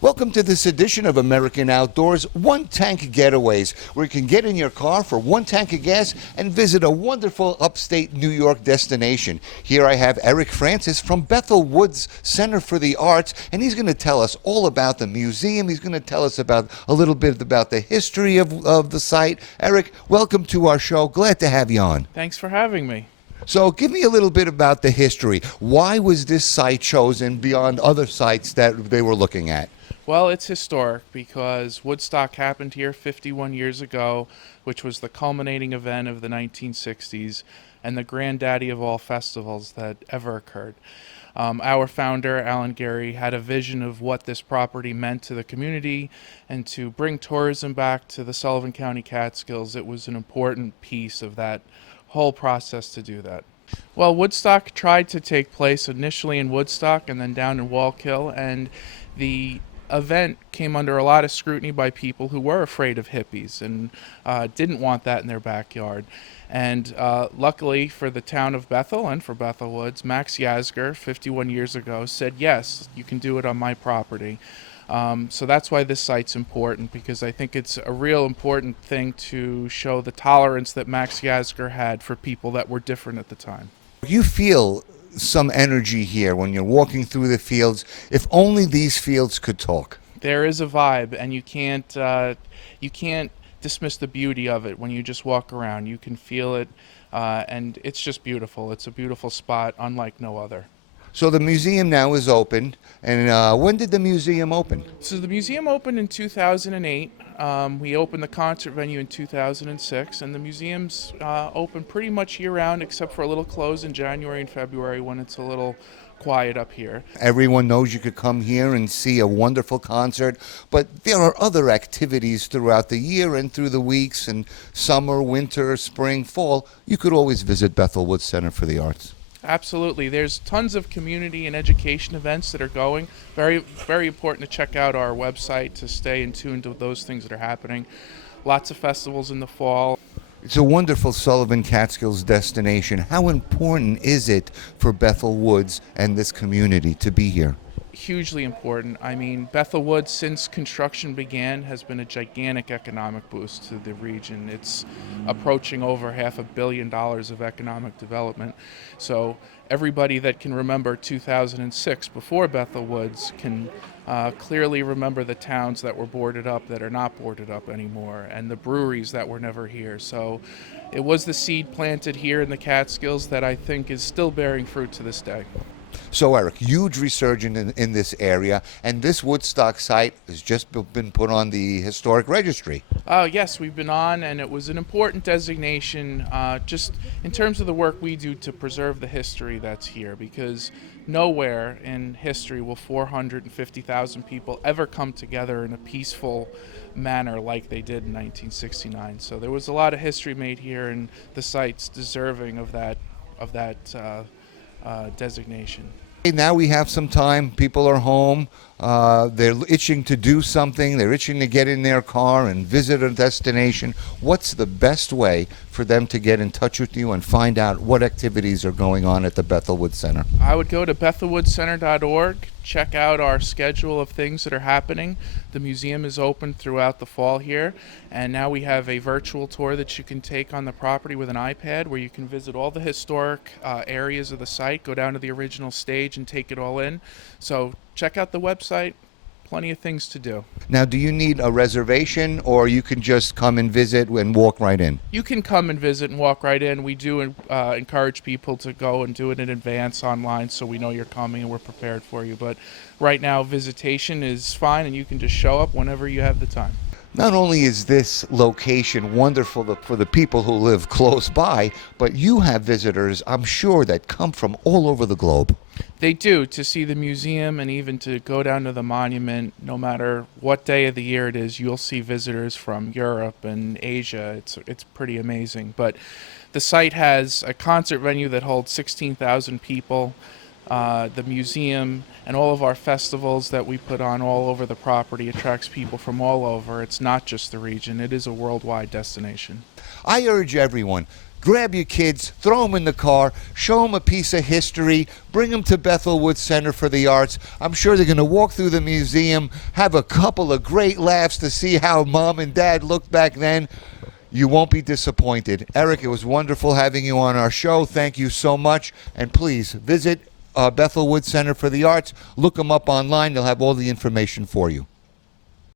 Welcome to this edition of American Outdoors One Tank Getaways, where you can get in your car for one tank of gas and visit a wonderful upstate New York destination. Here I have Eric Francis from Bethel Woods Center for the Arts, and he's going to tell us all about the museum. He's going to tell us about a little bit about the history of the site. Eric, welcome to our show. Glad to have you on. Thanks for having me. So give me a little bit about the history. Why was this site chosen beyond other sites that they were looking at? Well, it's historic because Woodstock happened here 51 years ago, which was the culminating event of the 1960s and the granddaddy of all festivals that ever occurred. Our founder, Alan Gary, had a vision of what this property meant to the community, and to bring tourism back to the Sullivan County Catskills, it was an important piece of that whole process to do that. Well, Woodstock tried to take place initially in Woodstock and then down in Wallkill, and the event came under a lot of scrutiny by people who were afraid of hippies and didn't want that in their backyard. And luckily for the town of Bethel and for Bethel Woods, Max Yasgur, 51 years ago, said, yes, you can do it on my property. So that's why this site's important, because I think it's a real important thing to show the tolerance that Max Yasgur had for people that were different at the time. You feel some energy here when you're walking through the fields. If only these fields could talk. There is a vibe, and you can't dismiss the beauty of it when you just walk around. You can feel it, and it's just beautiful. It's a beautiful spot, unlike no other. So the museum now is open, and when did the museum open? So the museum opened in 2008. We opened the concert venue in 2006, and the museum's open pretty much year-round, except for a little close in January and February when it's a little quiet up here. Everyone knows you could come here and see a wonderful concert, but there are other activities throughout the year and through the weeks, and summer, winter, spring, fall. You could always visit Bethel Woods Center for the Arts. Absolutely. There's tons of community and education events that are going. Very, very important to check out our website to stay in tune to those things that are happening. Lots of festivals in the fall. It's a wonderful Sullivan Catskills destination. How important is it for Bethel Woods and this community to be here? Hugely important. I mean, Bethel Woods, since construction began, has been a gigantic economic boost to the region. It's approaching over $500 million of economic development. So everybody that can remember 2006 before Bethel Woods can clearly remember the towns that were boarded up that are not boarded up anymore, and the breweries that were never here. So it was the seed planted here in the Catskills that I think is still bearing fruit to this day. So, Eric, huge resurgence in this area, and this Woodstock site has just been put on the historic registry. Yes, we've been on, and it was an important designation just in terms of the work we do to preserve the history that's here, because nowhere in history will 450,000 people ever come together in a peaceful manner like they did in 1969. So there was a lot of history made here, and the site's deserving of that designation. Now we have some time. People are home. They're itching to do something. They're itching to get in their car and visit a destination. What's the best way for them to get in touch with you and find out what activities are going on at the Bethel Woods Center? I would go to bethelwoodscenter.org, check out our schedule of things that are happening. The museum is open throughout the fall here, and now we have a virtual tour that you can take on the property with an iPad, where you can visit all the historic areas of the site, go down to the original stage and take it all in. So check out the website. Plenty of things to do. Now, do you need a reservation, or you can just come and visit and walk right in? You can come and visit and walk right in. We do encourage people to go and do it in advance online, so we know you're coming and we're prepared for you. But right now, visitation is fine, and you can just show up whenever you have the time. Not only is this location wonderful for the people who live close by, but you have visitors, I'm sure, that come from all over the globe. They do, to see the museum and even to go down to the monument. No matter what day of the year it is, you'll see visitors from Europe and Asia. It's pretty amazing. But the site has a concert venue that holds 16,000 people. The museum and all of our festivals that we put on all over the property attracts people from all over. It's not just the region. It is a worldwide destination. I urge everyone, grab your kids, throw them in the car, show them a piece of history, bring them to Bethel Woods Center for the Arts. I'm sure they're going to walk through the museum, have a couple of great laughs to see how mom and dad looked back then. You won't be disappointed. Eric, it was wonderful having you on our show. Thank you so much. And please visit Bethel Woods Center for the Arts. Look them up online. They'll have all the information for you.